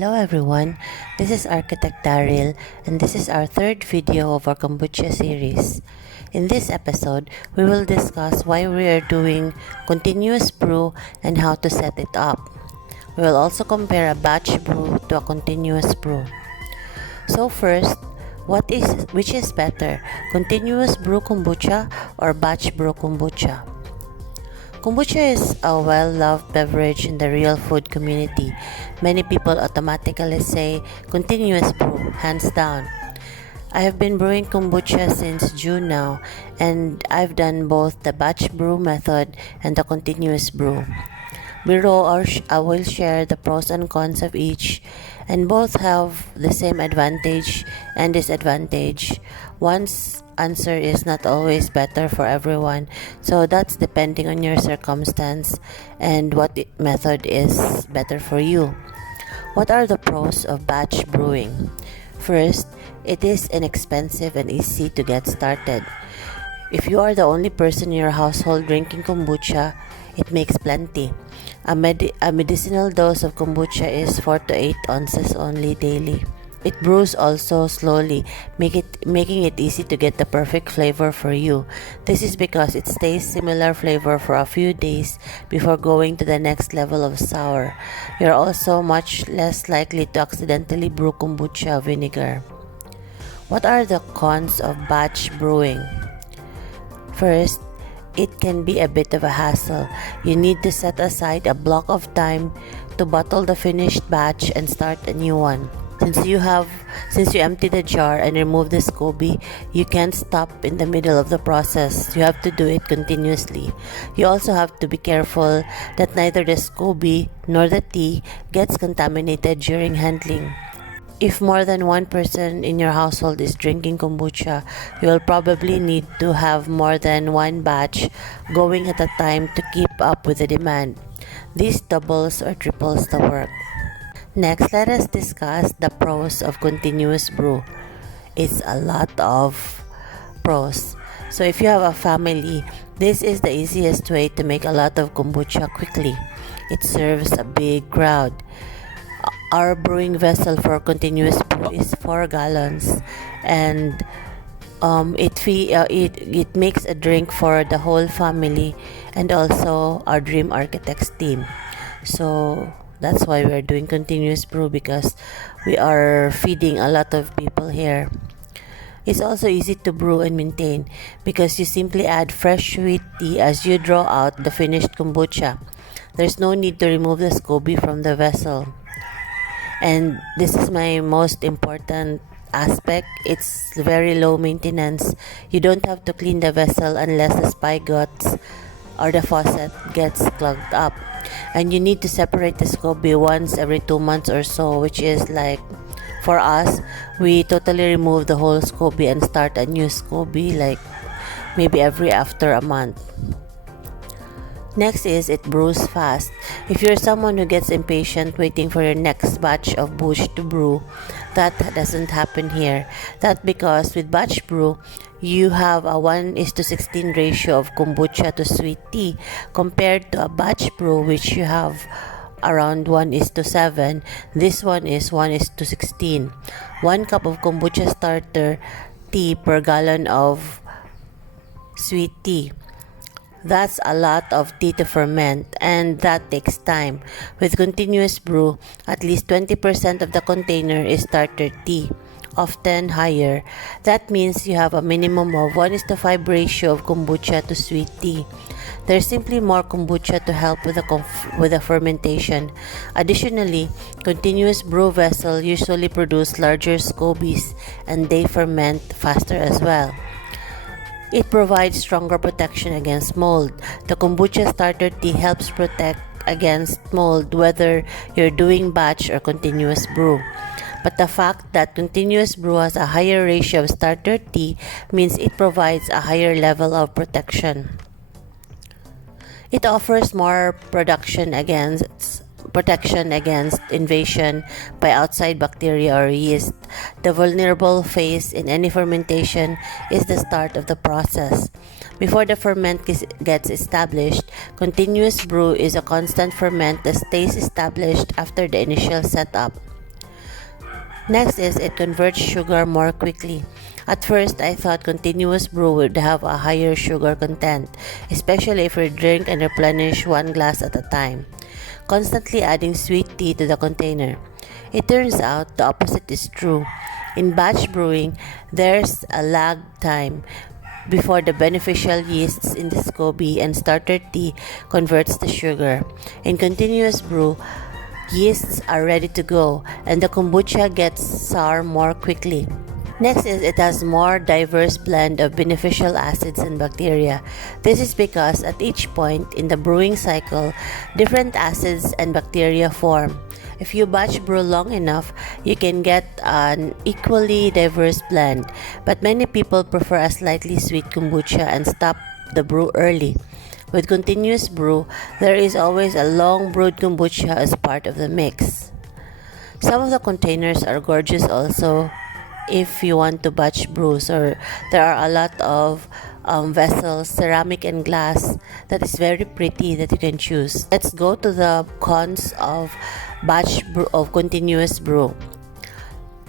Hello everyone, this is Architect Daryl and this is our third video of our kombucha series. In this episode, we will discuss why we are doing continuous brew and how to set it up. We will also compare a batch brew to a continuous brew. So first, which is better, continuous brew kombucha or batch brew kombucha? Kombucha is a well-loved beverage in the real food community. Many people automatically say continuous brew, hands down. I have been brewing kombucha since June now, and I've done both the batch brew method and the continuous brew. Below, I will share the pros and cons of each, and both have the same advantage and disadvantage. One's answer is not always better for everyone, so that's depending on your circumstance and what method is better for you. What are the pros of batch brewing? First, it is inexpensive and easy to get started. If you are the only person in your household drinking kombucha, it makes plenty. A medicinal dose of kombucha is 4 to 8 ounces only daily. It brews also slowly, making it easy to get the perfect flavor for you. This is because it stays similar flavor for a few days before going to the next level of sour. You're also much less likely to accidentally brew kombucha vinegar. What are the cons of batch brewing? First, it can be a bit of a hassle. You need to set aside a block of time to bottle the finished batch and start a new one. Since you empty the jar and remove the SCOBY, you can't stop in the middle of the process. You have to do it continuously. You also have to be careful that neither the SCOBY nor the tea gets contaminated during handling. If more than one person in your household is drinking kombucha, you will probably need to have more than one batch going at a time to keep up with the demand. This doubles or triples the work. Next, let us discuss the pros of continuous brew. It's a lot of pros. So if you have a family, this is the easiest way to make a lot of kombucha quickly. It serves a big crowd. Our brewing vessel for continuous brew is 4 gallons, and it makes a drink for the whole family and also our Dream Architects team. So that's why we're doing continuous brew, because we are feeding a lot of people here. It's also easy to brew and maintain because you simply add fresh sweet tea as you draw out the finished kombucha. There's no need to remove the SCOBY from the vessel. And this is my most important aspect. It's very low maintenance. You don't have to clean the vessel unless the SPIGOT or the faucet gets clogged up. And you need to separate the SCOBY once every 2 months or so, which is like, for us, we totally remove the whole SCOBY and start a new SCOBY like maybe after a month. Next is it brews fast. If you're someone who gets impatient waiting for your next batch of bush to brew, that doesn't happen here. That's because with batch brew, you have a 1:16 ratio of kombucha to sweet tea compared to a batch brew which you have around 1:7. This one is 1:16. 1 cup of kombucha starter tea per gallon of sweet tea. That's a lot of tea to ferment, and that takes time. With continuous brew, at least 20% of the container is starter tea, often higher. That means you have a minimum of 1:5 ratio of kombucha to sweet tea. There's simply more kombucha to help with the fermentation. Additionally, continuous brew vessels usually produce larger SCOBYs, and they ferment faster as well. It provides stronger protection against mold. The kombucha starter tea helps protect against mold whether you're doing batch or continuous brew. But the fact that continuous brew has a higher ratio of starter tea means it provides a higher level of protection. It offers more protection against invasion by outside bacteria or yeast. The vulnerable phase in any fermentation is the start of the process. Before the ferment gets established, continuous brew is a constant ferment that stays established after the initial setup. Next is it converts sugar more quickly. At first, I thought continuous brew would have a higher sugar content, especially if we drink and replenish one glass at a time, constantly adding sweet tea to the container. It turns out the opposite is true. In batch brewing, there's a lag time before the beneficial yeasts in the SCOBY and starter tea converts the sugar. In continuous brew, yeasts are ready to go and the kombucha gets sour more quickly. Next is it has more diverse blend of beneficial acids and bacteria. This is because at each point in the brewing cycle, different acids and bacteria form. If you batch brew long enough, you can get an equally diverse blend, but many people prefer a slightly sweet kombucha and stop the brew early. With continuous brew, there is always a long brewed kombucha as part of the mix. Some of the containers are gorgeous also if you want to batch brew, or there are a lot of vessels, ceramic and glass, that is very pretty that you can choose. Let's go to the cons of batch brew, of continuous brew.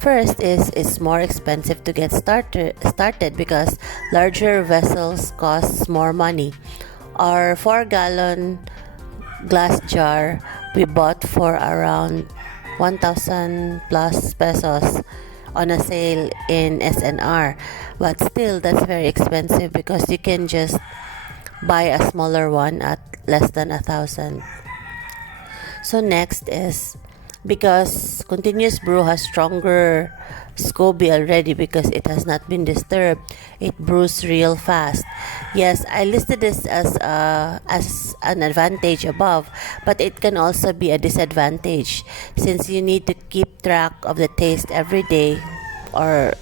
First is it's more expensive to get started because larger vessels costs more money. Our 4-gallon glass jar we bought for around 1,000 plus pesos on a sale in SNR, but still that's very expensive because you can just buy a smaller one at less than 1,000. So next is because continuous brew has stronger SCOBY already because it has not been disturbed, it brews real fast. Yes, I listed this as an advantage above, but it can also be a disadvantage since you need to keep track of the taste every day or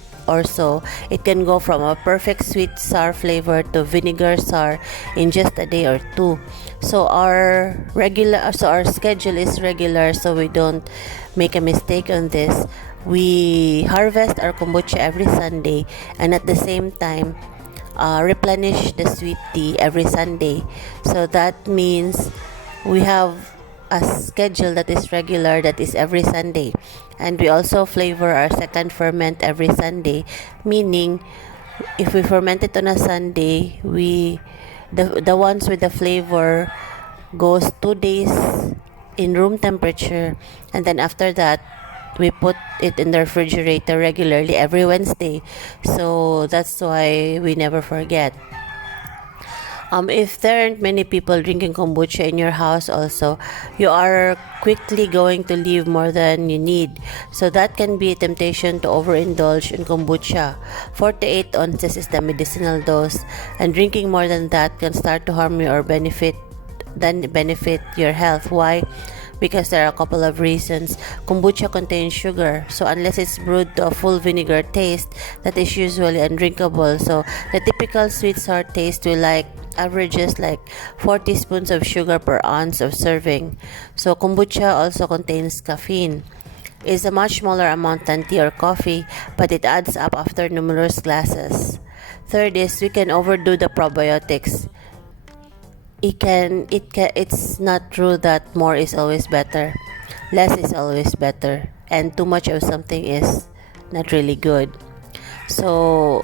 so. It can go from a perfect sweet sour flavor to vinegar sour in just a day or two. So our schedule is regular, so we don't make a mistake on this. We harvest our kombucha every Sunday and at the same time replenish the sweet tea every Sunday. So that means we have a schedule that is regular, that is every Sunday, and we also flavor our second ferment every Sunday, meaning if we ferment it on a Sunday, the ones with the flavor goes 2 days in room temperature, and then after that we put it in the refrigerator regularly every Wednesday. So that's why we never forget. If there aren't many people drinking kombucha in your house also, you are quickly going to leave more than you need. So that can be a temptation to overindulge in kombucha. 48 ounces is the medicinal dose, and drinking more than that can start to harm you or benefit your health. Why? Because there are a couple of reasons. Kombucha contains sugar, so unless it's brewed to a full vinegar taste, that is usually undrinkable. So the typical sweet sour taste will averages like 4 teaspoons of sugar per ounce of serving. So kombucha also contains caffeine. It's a much smaller amount than tea or coffee, but it adds up after numerous glasses. Third is we can overdo the probiotics. It's not true that more is always better. Less is always better, and too much of something is not really good. So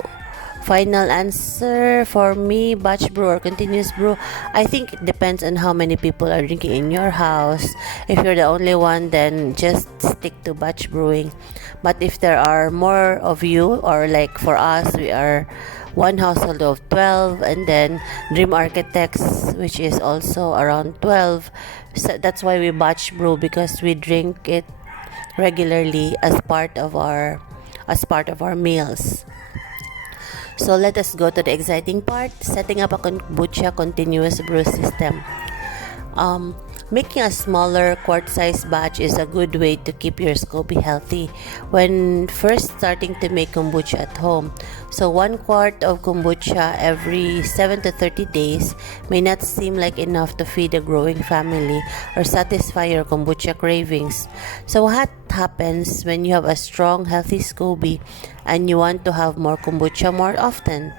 final answer for me, batch brew or continuous brew, I think it depends on how many people are drinking in your house. If you're the only one, then just stick to batch brewing. But if there are more of you, or like for us, we are one household of 12, and then Dream Architects, which is also around 12. So that's why we batch brew, because we drink it regularly as part of our meals. So let us go to the exciting part, setting up a kombucha continuous brew system. Making a smaller quart-sized batch is a good way to keep your SCOBY healthy when first starting to make kombucha at home. So 1 quart of kombucha every 7 to 30 days may not seem like enough to feed a growing family or satisfy your kombucha cravings. So what happens when you have a strong, healthy SCOBY and you want to have more kombucha more often?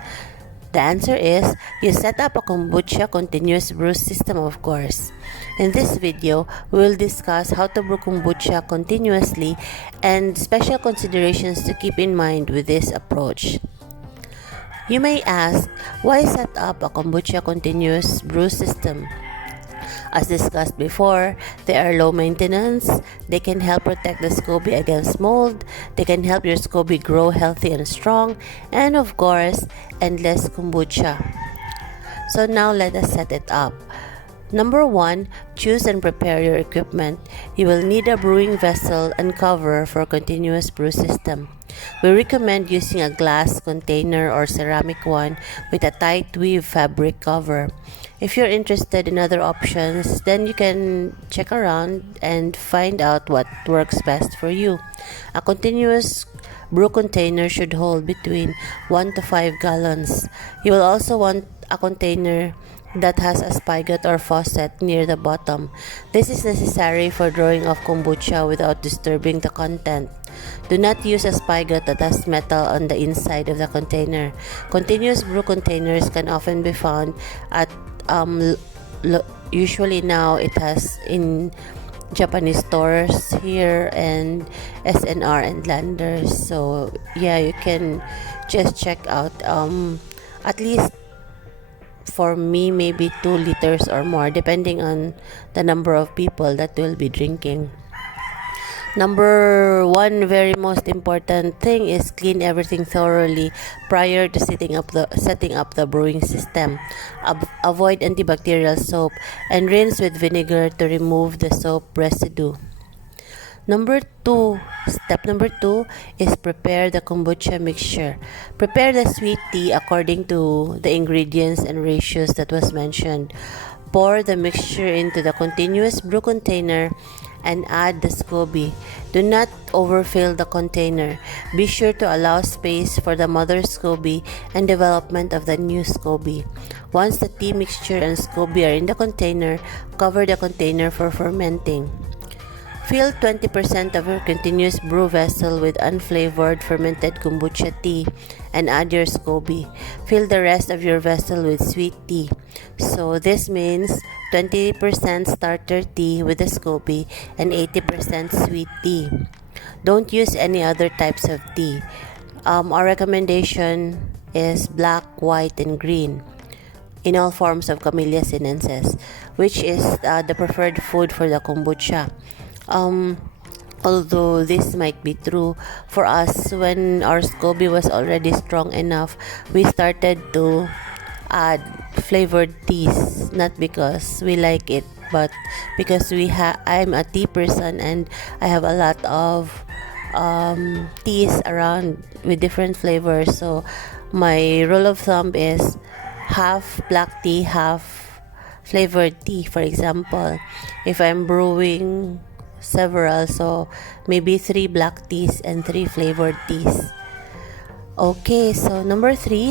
The answer is you set up a kombucha continuous brew system, of course. In this video, we will discuss how to brew kombucha continuously and special considerations to keep in mind with this approach. You may ask, why set up a kombucha continuous brew system? As discussed before, they are low maintenance, they can help protect the SCOBY against mold, they can help your SCOBY grow healthy and strong, and of course, endless kombucha. So now let us set it up. Number 1, choose and prepare your equipment. You will need a brewing vessel and cover for continuous brew system. We recommend using a glass container or ceramic one with a tight weave fabric cover. If you're interested in other options, then you can check around and find out what works best for you. A continuous brew container should hold between 1 to 5 gallons. You will also want a container that has a spigot or faucet near the bottom. This is necessary for drawing off kombucha without disturbing the content. Do not use a spigot that has metal on the inside of the container. Continuous brew containers can often be found at usually now it has in Japanese stores here and SNR and Landers. So yeah, you can just check out at least for me maybe 2 liters or more depending on the number of people that will be drinking. Number 1 very most important thing is clean everything thoroughly prior to setting up the brewing system. Avoid antibacterial soap and rinse with vinegar to remove the soap residue. Step number 2 is prepare the kombucha mixture. Prepare the sweet tea according to the ingredients and ratios that was mentioned. Pour the mixture into the continuous brew container and add the SCOBY. Do not overfill the container. Be sure to allow space for the mother SCOBY and development of the new SCOBY. Once the tea mixture and SCOBY are in the container, cover the container for fermenting. Fill 20% of your continuous brew vessel with unflavored fermented kombucha tea and add your SCOBY. Fill the rest of your vessel with sweet tea. So this means 20% starter tea with the SCOBY and 80% sweet tea. Don't use any other types of tea. Our recommendation is black, white, and green in all forms of Camellia sinensis, which is the preferred food for the kombucha. Although this might be true for us, when our SCOBY was already strong enough, we started to add flavored teas, not because we like it, but because I'm a tea person and I have a lot of teas around with different flavors. So my rule of thumb is half black tea, half flavored tea. For example, if I'm brewing several, so maybe 3 black teas and 3 flavored teas. Okay, so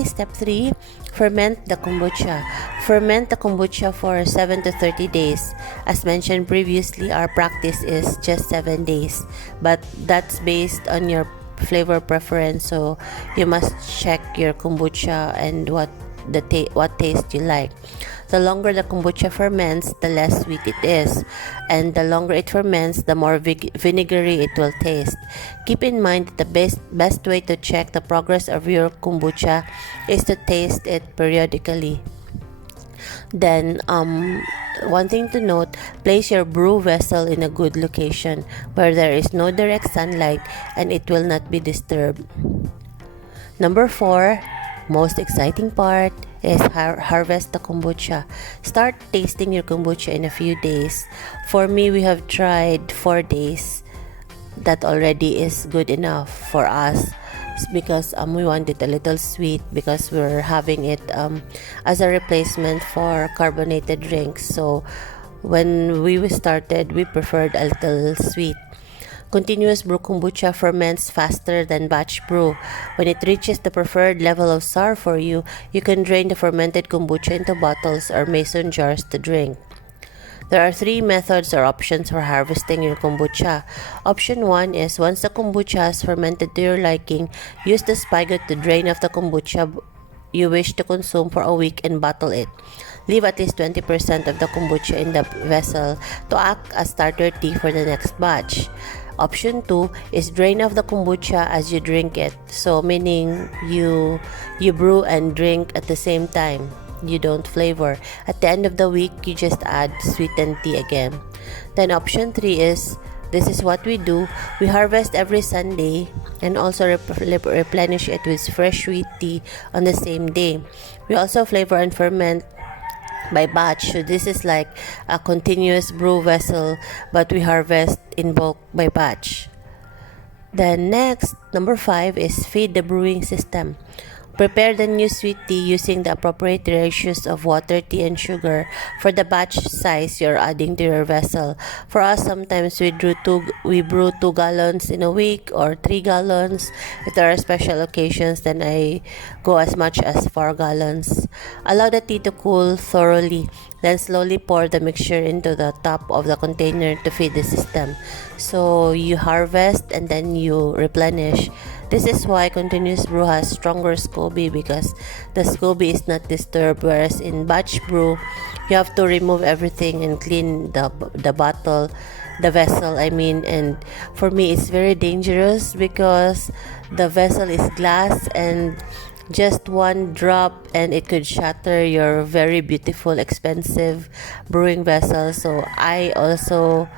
step 3, ferment the kombucha. Ferment the kombucha for 7 to 30 days. As mentioned previously, our practice is just 7 days, but that's based on your flavor preference, so you must check your kombucha and what taste you like. The longer the kombucha ferments, the less sweet it is, and the longer it ferments, the more vinegary it will taste. Keep in mind that the best way to check the progress of your kombucha is to taste it periodically. Then, one thing to note, place your brew vessel in a good location where there is no direct sunlight and it will not be disturbed. Number 4, most exciting part is harvest the kombucha. Start tasting your kombucha in a few days. For me, we have tried 4 days. That already is good enough for us because we want it a little sweet because we're having it as a replacement for carbonated drinks. So when we started, we preferred a little sweet. Continuous brew kombucha ferments faster than batch brew. When it reaches the preferred level of sour for you, you can drain the fermented kombucha into bottles or mason jars to drink. There are 3 methods or options for harvesting your kombucha. Option 1 is once the kombucha has fermented to your liking, use the spigot to drain off the kombucha you wish to consume for a week and bottle it. Leave at least 20% of the kombucha in the vessel to act as starter tea for the next batch. Option 2 is drain off the kombucha as you drink it. So meaning you brew and drink at the same time. You don't flavor. At the end of the week, you just add sweetened tea again. Then option 3 is, this is what we do. We harvest every Sunday and also replenish it with fresh sweet tea on the same day. We also flavor and ferment by batch. So this is like a continuous brew vessel, but we harvest in bulk by batch. Then next, number 5 is feed the brewing system. Prepare the new sweet tea using the appropriate ratios of water, tea, and sugar for the batch size you're adding to your vessel. For us, sometimes we brew 2 gallons in a week or 3 gallons. If there are special occasions, then I go as much as 4 gallons. Allow the tea to cool thoroughly. Then slowly pour the mixture into the top of the container to feed the system. So you harvest and then you replenish. This is why Continuous Brew has stronger SCOBY, because the SCOBY is not disturbed, whereas in batch brew, you have to remove everything and clean the bottle, the vessel, and for me it's very dangerous because the vessel is glass and just one drop and it could shatter your very beautiful, expensive brewing vessel. So I also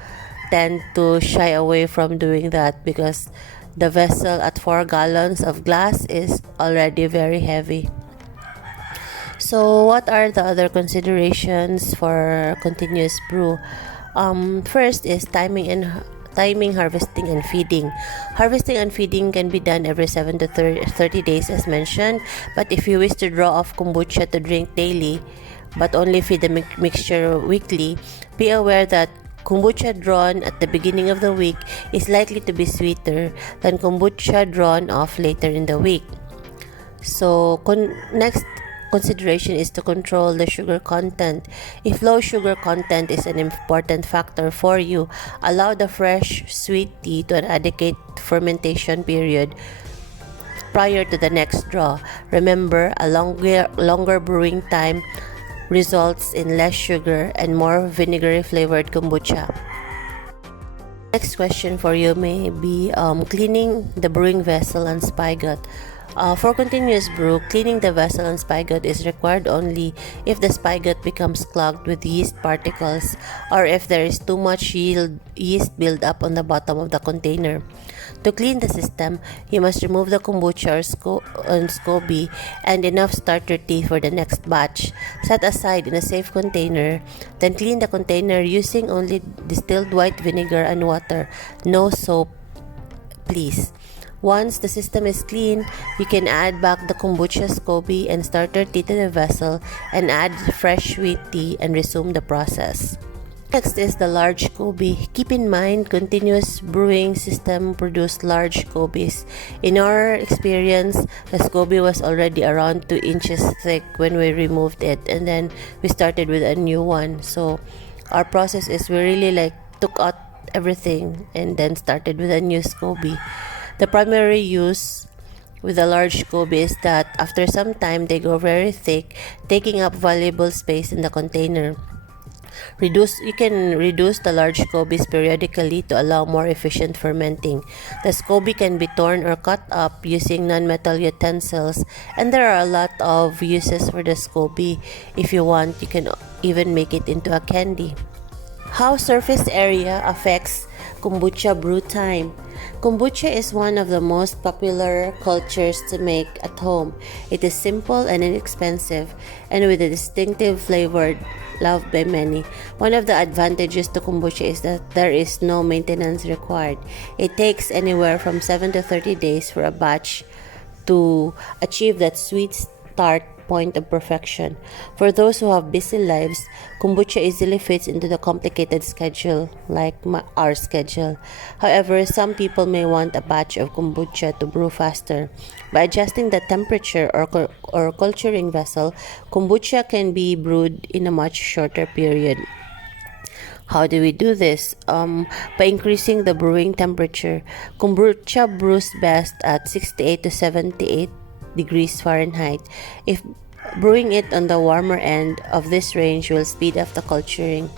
tend to shy away from doing that because the vessel at 4 gallons of glass is already very heavy. So what are the other considerations for continuous brew? First is timing, harvesting, and feeding. Harvesting and feeding can be done every 7 to 30 days as mentioned, but if you wish to draw off kombucha to drink daily but only feed the mixture weekly, be aware that kombucha drawn at the beginning of the week is likely to be sweeter than kombucha drawn off later in the week. So next consideration is to control the sugar content. If low sugar content is an important factor for you, allow the fresh sweet tea to an adequate fermentation period prior to the next draw. Remember, a longer brewing time results in less sugar and more vinegary flavored kombucha. Next question for you may be cleaning the brewing vessel and spigot. For continuous brew, cleaning the vessel and spigot is required only if the spigot becomes clogged with yeast particles or if there is too much yeast buildup on the bottom of the container. To clean the system, you must remove the kombucha or SCOBY and enough starter tea for the next batch. Set aside in a safe container, then clean the container using only distilled white vinegar and water. No soap, please. Once the system is clean, you can add back the kombucha SCOBY and starter tea to the vessel and add fresh sweet tea and resume the process. Next is the large SCOBY. Keep in mind, continuous brewing system produced large SCOBYs. In our experience, the SCOBY was already around 2 inches thick when we removed it, and then we started with a new one. So our process is we really took out everything and then started with a new SCOBY. The primary use with a large SCOBY is that after some time they go very thick, taking up valuable space in the container. You can reduce the large SCOBYs periodically to allow more efficient fermenting. The SCOBY can be torn or cut up using non-metal utensils, and there are a lot of uses for the SCOBY. If you want, you can even make it into a candy. How surface area affects kombucha brew time. Kombucha is one of the most popular cultures to make at home. It is simple and inexpensive, and with a distinctive flavor loved by many. One of the advantages to kombucha is that there is no maintenance required. It takes anywhere from 7 to 30 days for a batch to achieve that sweet start point of perfection. For those who have busy lives, kombucha easily fits into the complicated schedule like our schedule. However, some people may want a batch of kombucha to brew faster. By adjusting the temperature or culturing vessel, kombucha can be brewed in a much shorter period. How do we do this? By increasing the brewing temperature. Kombucha brews best at 68 to 78 degrees Fahrenheit. If Brewing it on the warmer end of this range will speed up the culturing.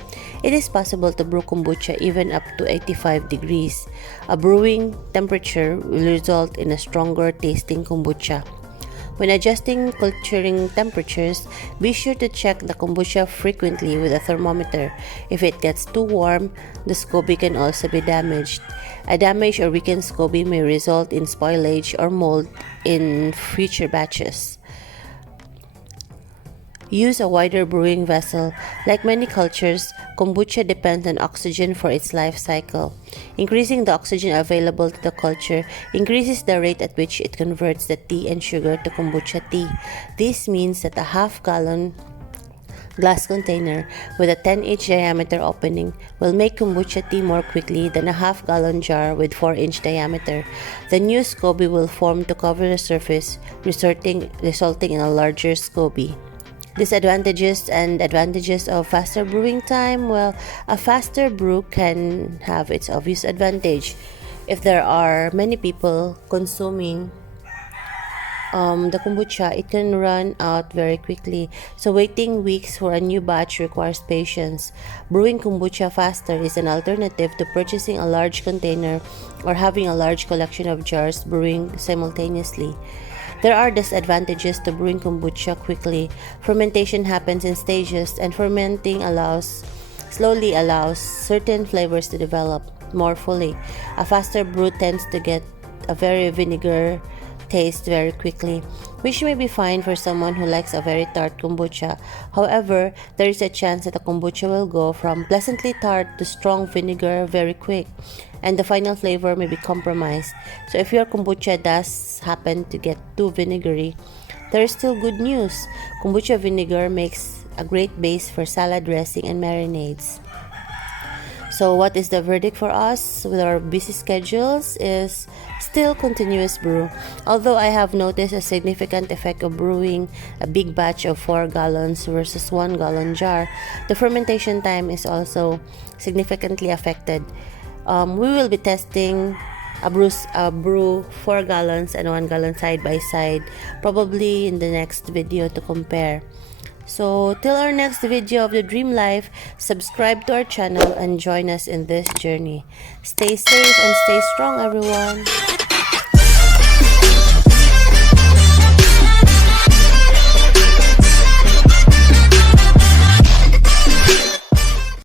It is possible to brew kombucha even up to 85 degrees. A brewing temperature will result in a stronger tasting kombucha. When adjusting culturing temperatures, be sure to check the kombucha frequently with a thermometer. If it gets too warm, the SCOBY can also be damaged. A damaged or weakened SCOBY may result in spoilage or mold in future batches. Use a wider brewing vessel. Like many cultures, kombucha depends on oxygen for its life cycle. Increasing the oxygen available to the culture increases the rate at which it converts the tea and sugar to kombucha tea. This means that a half-gallon glass container with a 10-inch diameter opening will make kombucha tea more quickly than a half-gallon jar with 4-inch diameter. The new SCOBY will form to cover the surface, resulting in a larger SCOBY. Disadvantages and advantages of faster brewing time. Well, a faster brew can have its obvious advantage. If there are many people consuming the kombucha, it can run out very quickly. So waiting weeks for a new batch requires patience. Brewing kombucha faster is an alternative to purchasing a large container or having a large collection of jars brewing simultaneously. There are disadvantages to brewing kombucha quickly. Fermentation happens in stages, and fermenting slowly allows certain flavors to develop more fully. A faster brew tends to get a very vinegar taste very quickly, which may be fine for someone who likes a very tart kombucha. However, there is a chance that the kombucha will go from pleasantly tart to strong vinegar very quick, and the final flavor may be compromised. So if your kombucha does happen to get too vinegary, there is still good news. Kombucha vinegar makes a great base for salad dressing and marinades. So what is the verdict for us with our busy schedules is still continuous brew. Although I have noticed a significant effect of brewing a big batch of 4 gallons versus 1 gallon jar, the fermentation time is also significantly affected. We will be testing a brew 4 gallons and 1 gallon side by side, probably in the next video to compare. So till our next video of the Dream Life, subscribe to our channel and join us in this journey. Stay safe and stay strong, everyone.